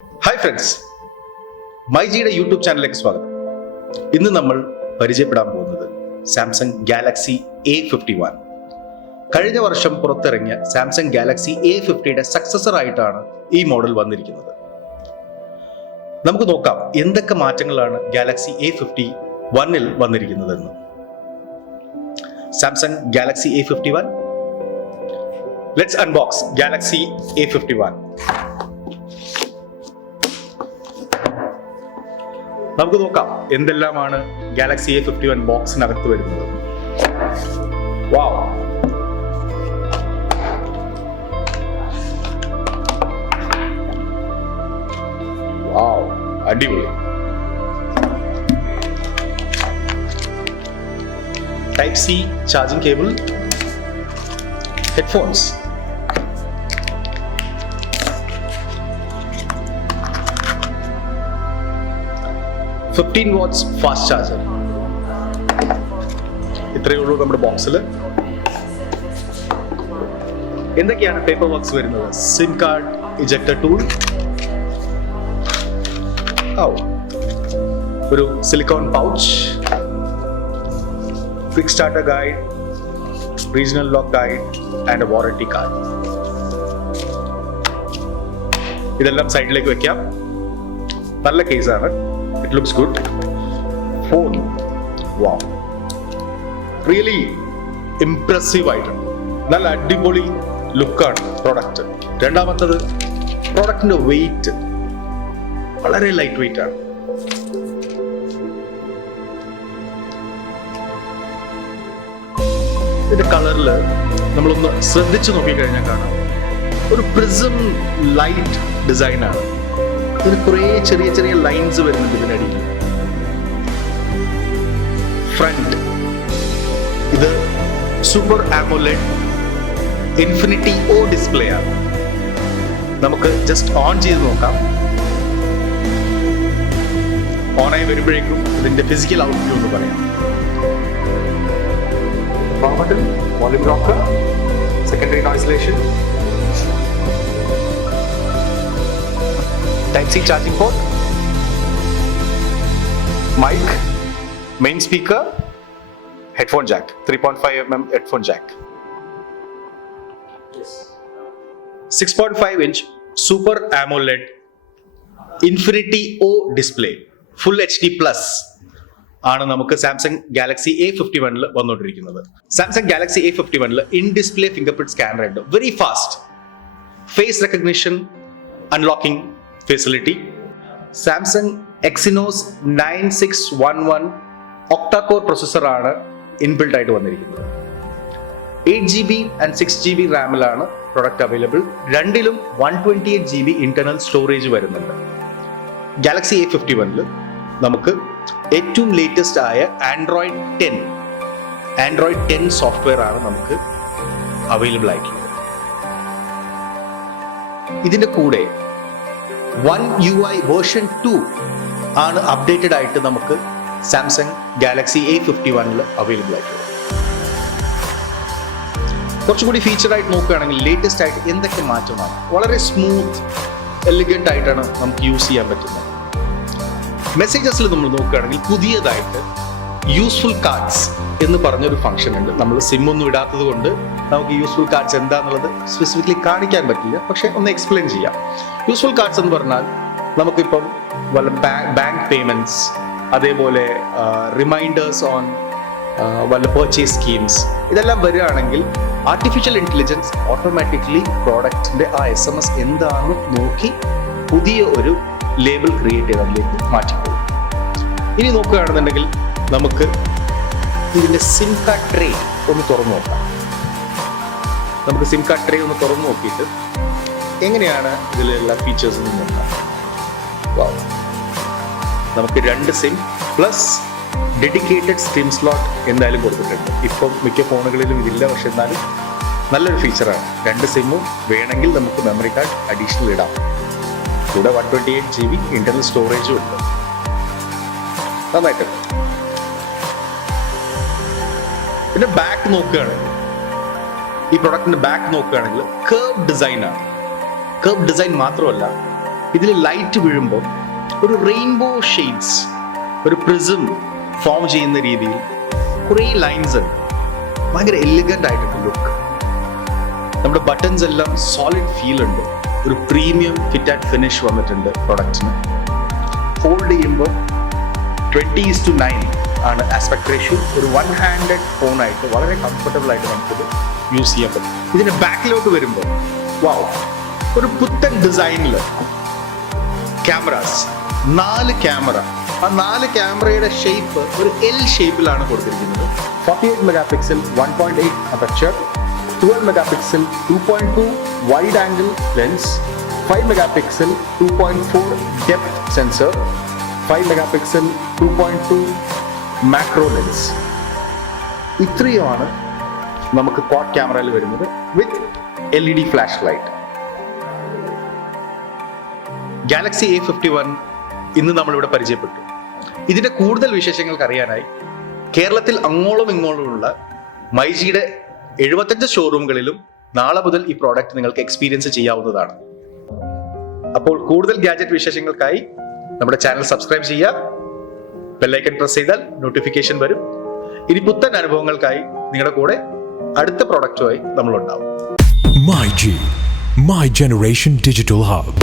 Hi friends, myGയുടെ YouTube ചാനലിലേക്ക് സ്വാഗതം. ഇന്ന് നമ്മൾ പരിചയപ്പെടാൻ പോകുന്നത് സാംസങ് ഗാലക്സി A51. കഴിഞ്ഞ വർഷം പുറത്തിറങ്ങിയ സാംസങ് ഗാലക്സി A50യുടെ സക്സസർ ആയിട്ടാണ് ഈ മോഡൽ വന്നിരിക്കുന്നത്. നമുക്ക് നോക്കാം എന്തൊക്കെ മാറ്റങ്ങളാണ് ഗാലക്സി A51ൽ വന്നിരിക്കുന്നതെന്ന്. Samsung Galaxy A51. Let's unbox Galaxy A51. നമുക്ക് നോക്കാം എന്തെല്ലാമാണ് ഗാലക്സി A51 ബോക്സിനകത്ത് വരുന്നത്. വാവ്, വാവ്, അടിപൊളി. Type C charging cable, headphones, $15 watts fast charger. ഇത്രയേ ഉള്ളൂ നമ്മുടെ ബോക്സിൽ. എന്തൊക്കെയാണ് പേപ്പർ വർക്ക്സ് വരുന്നത്? സിം കാർഡ് ഇജക്ടർ ടൂൾ, ഒരു silicone pouch, quick starter guide, regional lock guide and a warranty card. ഇതെല്ലാം സൈഡിലേക്ക് വെക്കാം. നല്ല കേസാണ്. It looks good. Phone. Wow. Really impressive ആയിട്ടുണ്ട്. നല്ല അടിപൊളി ലുക്കാണ് പ്രോഡക്റ്റ്. രണ്ടാമത്തത്, പ്രോഡക്റ്റിന്റെ വെയിറ്റ് വളരെ ലൈറ്റ് വെയിറ്റ് ആണ്. ഇതിന്റെ കളറിൽ നമ്മളൊന്ന് ശ്രദ്ധിച്ചു നോക്കിക്കഴിഞ്ഞാൽ കാണാം, ഒരു പ്രിസം ലൈറ്റ് ഡിസൈനാണ്. ഇതിന് കുറേ ചെറിയ ചെറിയ ലൈൻസ് വരുന്നുണ്ട് ഇതിനടിയിൽ. ഫ്രണ്ട് ഇത് സൂപ്പർ ആമോലെഡ് ഇൻഫിനിറ്റി ഓ ഡിസ്പ്ലേ ആണ്. നമുക്ക് ജസ്റ്റ് ഓൺ ചെയ്ത് നോക്കാം. ഓണായി വരുമ്പോഴേക്കും ഇതിന്റെ ഫിസിക്കൽ ഔട്ട്പുട്ട് എന്ന് പറയാം. Volume blocker, secondary noise isolation, Type C charging port, mic, main speaker, headphone jack, 3.5mm headphone jack. 6.5-inch Super AMOLED Infinity O display, Full HD Plus ആണ് നമുക്ക് സാംസങ് ഗാലക്സി A51 വന്നുകൊണ്ടിരിക്കുന്നത്. Samsung Galaxy A51 in display fingerprint scanner ഉണ്ട്. Very fast face recognition unlocking facility. Samsung Exynos 9611 octacore പ്രൊസസ്സറാണ് inbuilt ആയിട്ട് വന്നിരിക്കുന്നത്. 8GB and 6GB റാമിലാണ് product available. രണ്ടിലും 128GB internal storage വരുന്നുണ്ട്. Galaxy A51 നമുക്ക് ഏറ്റവും latest ആയ ആൻഡ്രോയിഡ് 10 സോഫ്റ്റ്വെയർ ആണ് നമുക്ക് അവൈലബിൾ ആയിട്ടുള്ളത്. ഇതിന്റെ കൂടെ One UI വേർഷൻ 2 ആണ് അപ്ഡേറ്റഡ് ആയിട്ട് നമുക്ക് സാംസങ് ഗാലക്സി A51 അവൈലബിൾ ആയിട്ടുള്ളത്. കുറച്ചുകൂടി ഫീച്ചർ ആയിട്ട് നോക്കുകയാണെങ്കിൽ ലേറ്റസ്റ്റ് ആയിട്ട് എന്തൊക്കെ മാറ്റമാണ്? വളരെ സ്മൂത്ത് എലിഗന്റ് ആയിട്ടാണ് നമുക്ക് യൂസ് ചെയ്യാൻ പറ്റുന്നത്. മെസ്സേജസിൽ നമ്മൾ നോക്കുകയാണെങ്കിൽ പുതിയതായിട്ട് യൂസ്ഫുൾ കാർഡ്സ് എന്ന് പറഞ്ഞൊരു ഫംഗ്ഷൻ ഉണ്ട്. നമ്മൾ സിം ഒന്നും ഇടാത്തത് കൊണ്ട് നമുക്ക് യൂസ്ഫുൾ കാർഡ്സ് എന്താണെന്നുള്ളത് സ്പെസിഫിക്കലി കാണിക്കാൻ പറ്റില്ല. പക്ഷെ ഒന്ന് എക്സ്പ്ലെയിൻ ചെയ്യാം. യൂസ്ഫുൾ കാർഡ്സ് എന്ന് പറഞ്ഞാൽ നമുക്കിപ്പം വല്ല ബാങ്ക് പേയ്മെന്റ്സ്, അതേപോലെ റിമൈൻഡേഴ്സ് ഓൺ വല്ല പർച്ചേസ് സ്കീംസ്, ഇതെല്ലാം വരികയാണെങ്കിൽ ആർട്ടിഫിഷ്യൽ ഇന്റലിജൻസ് ഓട്ടോമാറ്റിക്കലി പ്രോഡക്റ്റിന്റെ ആ SMS എന്താണെന്ന് നോക്കി പുതിയ ഒരു ലേബിൾ ക്രിയേറ്റ് ചെയ്ത് അതിലേക്ക് മാറ്റിപ്പോകും. ഇനി നോക്കുകയാണെന്നുണ്ടെങ്കിൽ നമുക്ക് ഇതിന്റെ സിം കാർഡ് ട്രേ ഒന്ന് തുറന്നു നോക്കാം. നമുക്ക് സിം കാർഡ് ട്രേ ഒന്ന് തുറന്നു നോക്കിയിട്ട് എങ്ങനെയാണ് ഇതിലുള്ള ഫീച്ചേഴ്സ് എന്ന് നോക്കാം. നമുക്ക് 2 SIM plus dedicated SIM slot എന്തായാലും കൊടുത്തിട്ടുണ്ട്. ഇപ്പം മിക്ക ഫോണുകളിലും ഇതില്ല, പക്ഷെ എന്നാലും നല്ലൊരു ഫീച്ചറാണ്. 2 സിമ്മും വേണമെങ്കിൽ നമുക്ക് മെമ്മറി കാർഡ് അഡീഷണൽ ഇടാം. കൂടെ 128GB ഇന്റർണൽ സ്റ്റോറേജും ഉണ്ട്. നന്നായിട്ട്. പിന്നെ ബാക്ക് നോക്കുകയാണെങ്കിൽ, ഈ പ്രൊഡക്റ്റിന്റെ ബാക്ക് നോക്കുകയാണെങ്കിൽ കർവ് ഡിസൈൻ ആണ്. കർവ് ഡിസൈൻ മാത്രമല്ല, ഇതിൽ ലൈറ്റ് വീഴുമ്പോൾ ഒരു റെയിൻബോ ഷെയ്ഡ്സ്, ഒരു പ്രിസം ഫോം ചെയ്യുന്ന രീതിയിൽ കുറേ ലൈൻസ് ഉണ്ട്. ഭയങ്കര എലിഗൻ്റ് ആയിട്ടുണ്ട് ലുക്ക്. നമ്മുടെ ബട്ടൺസ് എല്ലാം സോളിഡ് ഫീൽ ഉണ്ട്. ഒരു പ്രീമിയം ഫിറ്റ് ആൻഡ് ഫിനിഷ് വന്നിട്ടുണ്ട് പ്രൊഡക്റ്റിന്. ഫോൾഡ് ചെയ്യുമ്പോൾ 20:9 ആണ് ആസ്പെക്ട് റേഷ്യോ. ഒരു 1 ഹാൻഡഡ് ഫോണായിട്ട് വളരെ കംഫർട്ടബിൾ ആയിട്ട് നമുക്കിത് യൂസ് ചെയ്യാൻ പറ്റും. ഇതിന്റെ ബാക്കിലോട്ട് വരുമ്പോൾ വാവ്, ഒരു പുത്തൻ ഡിസൈനിൽ ക്യാമറാസ്, 4 ക്യാമറ. ആ 4 ക്യാമറയുടെ ഷേപ്പ് ഒരു എൽ ഷേപ്പിലാണ് കൊടുത്തിരിക്കുന്നത്. 48 megapixel 1.8 അപെർച്ചർ, 12 megapixel 2.2 wide angle lens, 5 megapixel 2.4 depth sensor, 5 megapixel 2.2 macro lens. ഇത്രയുമാണ് നമുക്ക് ക്വാഡ് ക്യാമറയിൽ വരുന്നത് വിത്ത് LED flash light. Galaxy A51 ഇന്ന് നമ്മളിവിടെ പരിചയപ്പെട്ടു. ഇതിന്റെ കൂടുതൽ വിശേഷങ്ങൾക്ക് അറിയാനായി കേരളത്തിൽ അങ്ങോളം ഇങ്ങോളമുള്ള myGയുടെ 75 ഷോറൂമുകളിലും നാളെ മുതൽ ഈ പ്രോഡക്റ്റ് നിങ്ങൾക്ക് എക്സ്പീരിയൻസ് ചെയ്യാവുന്നതാണ്. അപ്പോൾ കൂടുതൽ ഗാഡ്ജറ്റ് വിശേഷങ്ങൾക്കായി നമ്മുടെ ചാനൽ സബ്സ്ക്രൈബ് ചെയ്യുക. ബെല്ലൈക്കൺ പ്രസ് ചെയ്താൽ നോട്ടിഫിക്കേഷൻ വരും. ഇനി പുത്തൻ അനുഭവങ്ങൾക്കായി നിങ്ങളുടെ കൂടെ അടുത്ത പ്രോഡക്റ്റുമായി നമ്മളുണ്ടാവും. myG, My Generation Digital Hub.